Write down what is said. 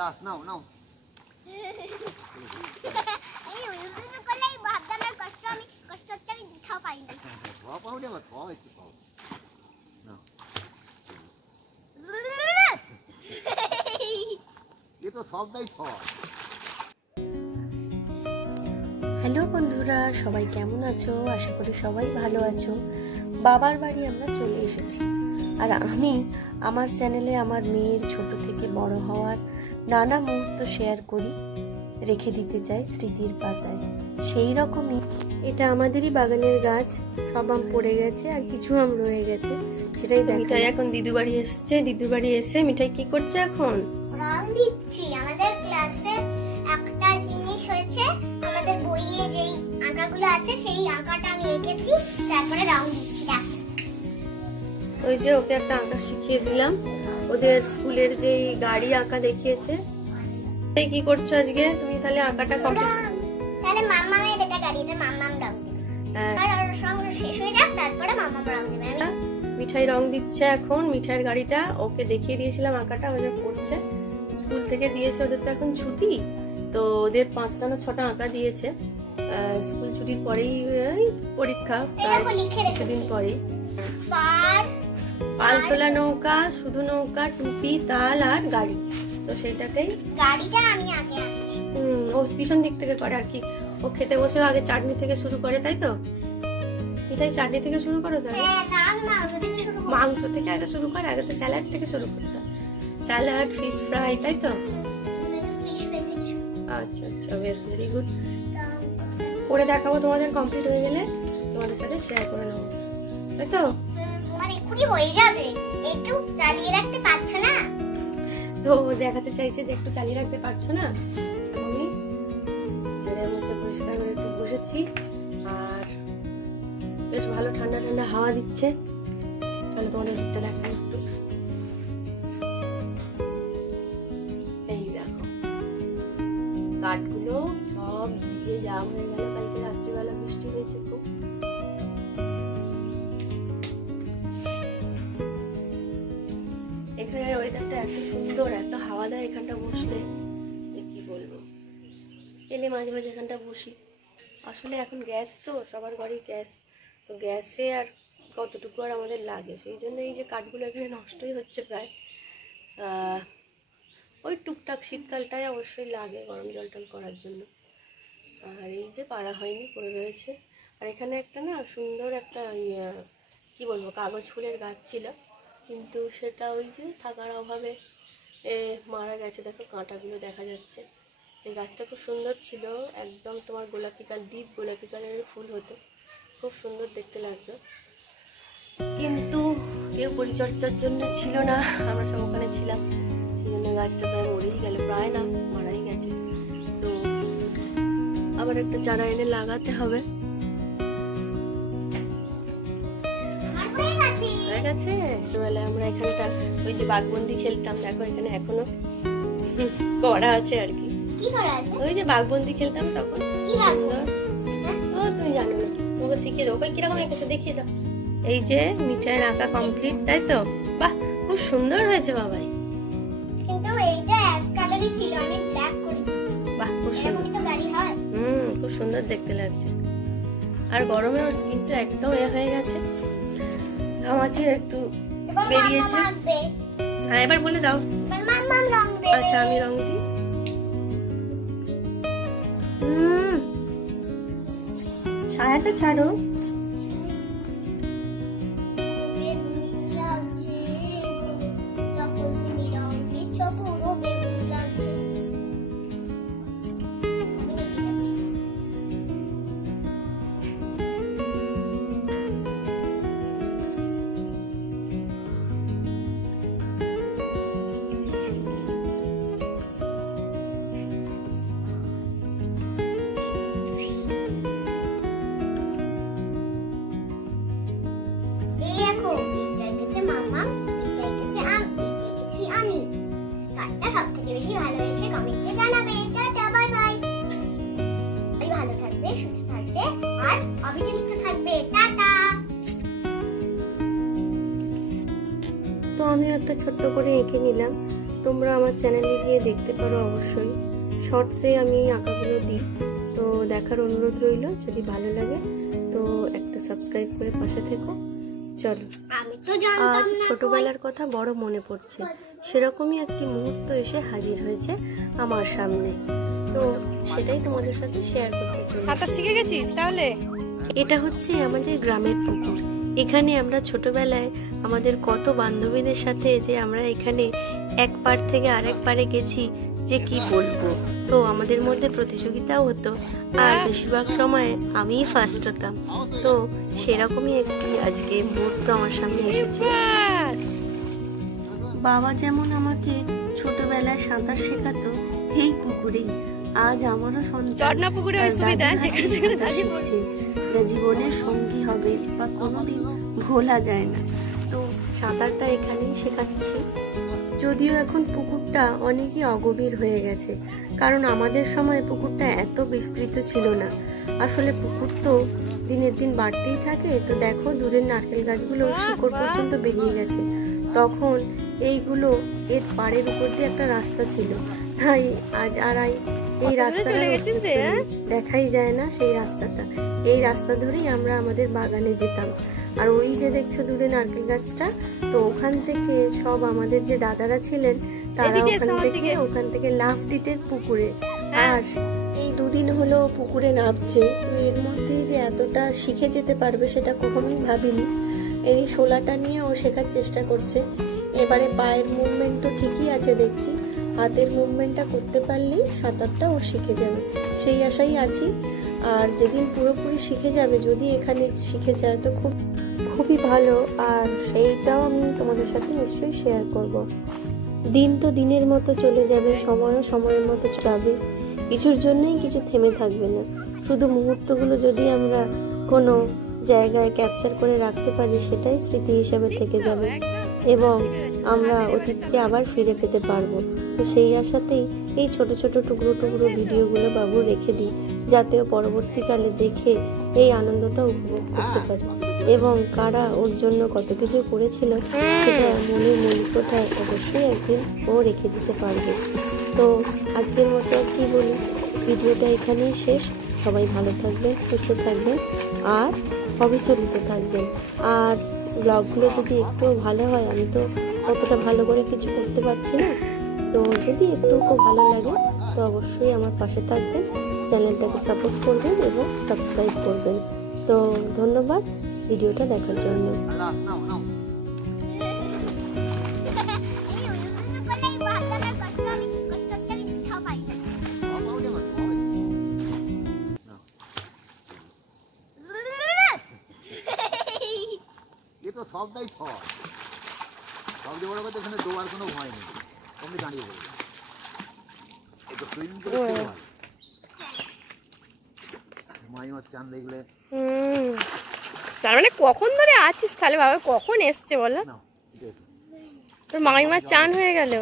Last নাও নাও এই উল্টো করলেই ভাবতাম না কষ্ট আমি কষ্ট হচ্ছে আমি খাও পাই না পাও দে পাও একটু পাও নাও ये तो সবটাই ফল। হ্যালো বন্ধুরা, সবাই কেমন আছো? আশা করি সবাই ভালো আছো। বাবার বাড়ি আমরা চলে এসেছি, আর আমি আমার চ্যানেলে আমার মেয়ের ছোট থেকে বড় হওয়ার নানা মুহূর্ত শেয়ার করি, রেখে দিতে চাই স্মৃতির পাতায়। সেই রকমই এটা আমাদেরই বাগানের গাছ, সব আম পড়ে গেছে আর কিছু আম রয়ে গেছে, সেটাই দেখাই। এখন দিদু বাড়ি এসছে, দিদু বাড়ি এসে মিঠাই কি করছে? এখন রং দিচ্ছি। আমাদের ক্লাসে একটা জিনিস হয়েছে, আমাদের বইয়ে যেই আঁকাগুলো আছে সেই আঁকাটা আমি এঁকেছি, তারপরে রং দিচ্ছি। ওই যে ওকে একটা আঁকা শিখিয়ে দিলাম, ওদের স্কুলের যে গাড়ি আঁকা দেখিয়েছে। এই কি করছো আজকে তুমি? তাহলে আঁকাটা কমপ্লিট, তাহলে মাম্মামের এটা গাড়ি, এটা মাম্মাম রং দেবে। আর রং শেষ হয়ে যাক, তারপরে মাম্মাম রং দেবে। আমি মিঠাই রং দিচ্ছে এখন, মিঠাইয়ের গাড়িটা ওকে দেখিয়ে দিয়েছিলাম আঁকাটা, ওদের করছে। স্কুল থেকে দিয়েছে, ওদের তো এখন ছুটি, তো ওদের 5টা না 6টা আঁকা দিয়েছে। স্কুল ছুটির পরেই পরীক্ষা, কিছুদিন পরেই। পালতোলা নৌকা, শুধু নৌকা, টুপি, তাল আর গাড়ি, তো সেটাকেই গাড়িটা আমি আগে আঁকছি। ও পিছন দিক থেকে করে আর কি। ও খেতে বসে আগে চাটনি থেকে শুরু করে, তাই তো? মিঠাই চাটনি থেকে শুরু করো, তাই মাংস থেকে আগে শুরু করে, আগে তো স্যালাড থেকে শুরু করতে, স্যালাড, ফিশ ফ্রাই, তাই তো? আচ্ছা আচ্ছা, বেশ, ভেরি গুড। করে দেখাবো তোমাদের, কমপ্লিট হয়ে গেলে তোমাদের সাথে শেয়ার করে নেবো, তাই তো? মানে এক্ষুনি হয়ে যাবে, একটু চালিয়ে রাখতে পারছো না? তো দেখাতে চাইছে যে একটু চালিয়ে রাখতে পারছো না। আমি ছেড়ে মুছে পরিষ্কার করে একটু বসেছি, আর বেশ ভালো ঠান্ডা ঠান্ডা হাওয়া দিচ্ছে। চলো তোমাদের দিকটা দেখাই একটু। এই দেখো, কাঠগুলো সব ভিজে জাম হয়ে গেল, কালকে রাত্রিবেলা বৃষ্টি হয়েছে খুব। এখানে ওয়েদারটা এত সুন্দর, এত হাওয়া দেয় এখানটা বসলে, কি বলবো। এলে মাঝে মাঝে এখানটা বসি। আসলে এখন গ্যাস তো, সবার ঘরেই গ্যাস, তো গ্যাসে আর কতটুকু আর আমাদের লাগে, সেই জন্য এই যে কাঠগুলো এখানে নষ্টই হচ্ছে প্রায়। ওই টুকটাক শীতকালটায় অবশ্যই লাগে গরম জল টল করার জন্য। আর এই যে পাড়া হয়নি, পড়ে রয়েছে। আর এখানে একটা না সুন্দর একটা কি বলবো, কাগজ ফুলের গাছ ছিল, কিন্তু সেটা ওই যে থাকার অভাবে মারা গেছে। দেখো কাঁটাগুলো দেখা যাচ্ছে। এই গাছটা খুব সুন্দর ছিল, একদম তোমার গোলাপি কালার, ডিপ গোলাপি কালারের ফুল হতো, খুব সুন্দর দেখতে লাগতো। কিন্তু কেউ পরিচর্যার জন্য ছিল না, আমরা সব ওখানে ছিলাম, সেই জন্য গাছটা প্রায় মরেই গেল, প্রায় না মারাই গেছে। তো আবার একটা চারা এনে লাগাতে হবে। হয়ে গেছে। ছোটবেলায় আমরা এখানটা ওই যে বাঘবন্দি খেলতাম, দেখো এখানে এখনো করা আছে আর কি। ওই যে বাঘবন্দি খেলতাম তখন, সুন্দর। ও তুমি জানো না, তোমাকে শিখিয়ে দেবো। কিরকম এঁকেছে দেখিয়ে দাও। এই যে মিঠাইয়ের আঁকা কমপ্লিট, তাই তো? বাহ, খুব সুন্দর হয়েছে বাবাই। কিন্তু এইটা অ্যাশ কালারই ছিল, আমি ব্ল্যাক করে দিয়েছি। বাহ, খুব সুন্দর। তো গাড়ি হয়। খুব সুন্দর দেখতে লাগছে। আর গরমে ওর স্কিনটা একদম হয়ে গেছে, ঘামাচি একটু বেরিয়েছে। হ্যাঁ, এবার বলে দাও। আচ্ছা, আমি রং দিই। ছায়াটা ছাড়ো। তো আমি একটা ছোট্ট করে এঁকে নিলাম। তোমরা আমার চ্যানেলে গিয়ে দেখতে পারো অবশ্যই। শর্টসে আমি আঁকাগুলো দিই, তো দেখার অনুরোধ রইল। যদি ভালো লাগে তো একটা সাবস্ক্রাইব করে পাশে থেকো। চলো, আমি তো জানতাম আজ না ছোটবেলার কথা বড় মনে পড়ছে। সেরকমই একটি মুহূর্ত এসে হাজির হয়েছে আমার সামনে, তো সেটাই তোমাদের সাথে শেয়ার করতে চলেছি। শিখে গেছিস তাহলে? এটা হচ্ছে আমাদের গ্রামের পুকুর। এখানে আমরা ছোটবেলায় আমাদের কত বান্ধবীদের সাথে যে আমরা এখানে এক পার থেকে আরেক পারে গেছি যে কি বলবো। তো আমাদের মধ্যে প্রতিযোগিতাও হতো, আর বেশিরভাগ সময় আমিই ফার্স্ট হতাম। তো সেরকমই একটি আজকে মুহূর্ত আমার সামনে এসেছে। বাবা যেমন আমাকে ছোটবেলায় সাঁতার শেখাতো এই পুকুরেই, আজ আমারও সন্তান চড়না পুকুরে ওই সুবিধা শিখছে, যা জীবনের সঙ্গী হবে বা কোনোদিন ভোলা যায় না। তো সাঁতারটা এখানেই শেখাচ্ছি। যদিও এখন পুকুরটা অনেকই অগভীর হয়ে গেছে, কারণ আমাদের সময় পুকুরটা এত বিস্তৃত ছিল না। আসলে পুকুর তো দিনের দিন বাড়তেই থাকে। তো দেখো দূরের নারকেল গাছগুলো শিকড় পর্যন্ত বেরিয়ে গেছে। তখন এইগুলো এর পাড়ের উপর দিয়ে একটা রাস্তা ছিল, তাই আজ আর এই রাস্তাটা দেখাই যায় না। সেই রাস্তাটা, এই রাস্তা ধরেই আমরা আমাদের বাগানে যেতাম। আর ওই যে দেখছো দূরে নারকেল গাছটা, তো ওখান থেকে সব আমাদের যে দাদারা ছিলেন তারা ওখান থেকে লাফ দিতেন পুকুরে। আর এই দুদিন হলো পুকুরে নামছে, তো এর মধ্যেই যে এতটা শিখে যেতে পারবে সেটা কখনোই ভাবিনি। এই শোলাটা নিয়ে ও শেখার চেষ্টা করছে। এবারে পায়ের মুভমেন্ট তো ঠিকই আছে দেখছি, হাতের মুভমেন্টটা করতে পারলেই সাঁতারটা ও শিখে যাবে, সেই আশাই আছি। আর যেদিন পুরোপুরি শিখে যাবে, যদি এখানে শিখে যায় তো খুবই ভালো, আর সেইটাও আমি তোমাদের সাথে নিশ্চয়ই শেয়ার করব। দিন তো দিনের মতো চলে যাবে, সময়ও সময়ের মতো যাবে, কিছুর জন্যই কিছু থেমে থাকবে না। শুধু মুহূর্তগুলো যদি আমরা কোনো জায়গায় ক্যাপচার করে রাখতে পারি, সেটাই স্মৃতি হিসেবে থেকে যাবে এবং আমরা অতীতকে আবার ফিরে পেতে পারবো। তো সেই আশাতেই এই ছোট ছোট টুকরো টুকরো ভিডিওগুলো বাবু রেখে দিই, যাতে পরবর্তীকালে দেখে এই আনন্দটা উপভোগ করতে পারে এবং কারা ওর জন্য কত কিছু করেছিল সেটা মনের মনিকোঠায় অবশ্যই একদিন ও রেখে দিতে পারবে। তো আজকের মতো কি বলি, ভিডিওটা এখানেই শেষ। সবাই ভালো থাকবেন, সুস্থ থাকবেন আর অবিচলিত থাকবেন। আর ব্লগগুলো যদি একটু ভালো হয়, আমি তো অতটা ভালো করে কিছু করতে পারছি না, তো যদি একটুকু ভালো লাগে তো অবশ্যই আমার পাশে থাকবেন, চ্যানেলটাকে সাপোর্ট করবেন এবং সাবস্ক্রাইব করবেন। তো ধন্যবাদ ভিডিওটা দেখার জন্য। সবটাই থর, সবচেয়ে বড় কথা এখানে ডোবার কোনো ভয় নেই, তুমি দাঁড়িয়ে পড়বে। এই তো সুইমিং করে মাইমার চান দেখলে। তার মানে কখন ধরে আছিস তাহলে? বাবা কখন এসছে বলো? না, তোর মাইমার চান হয়ে গেল।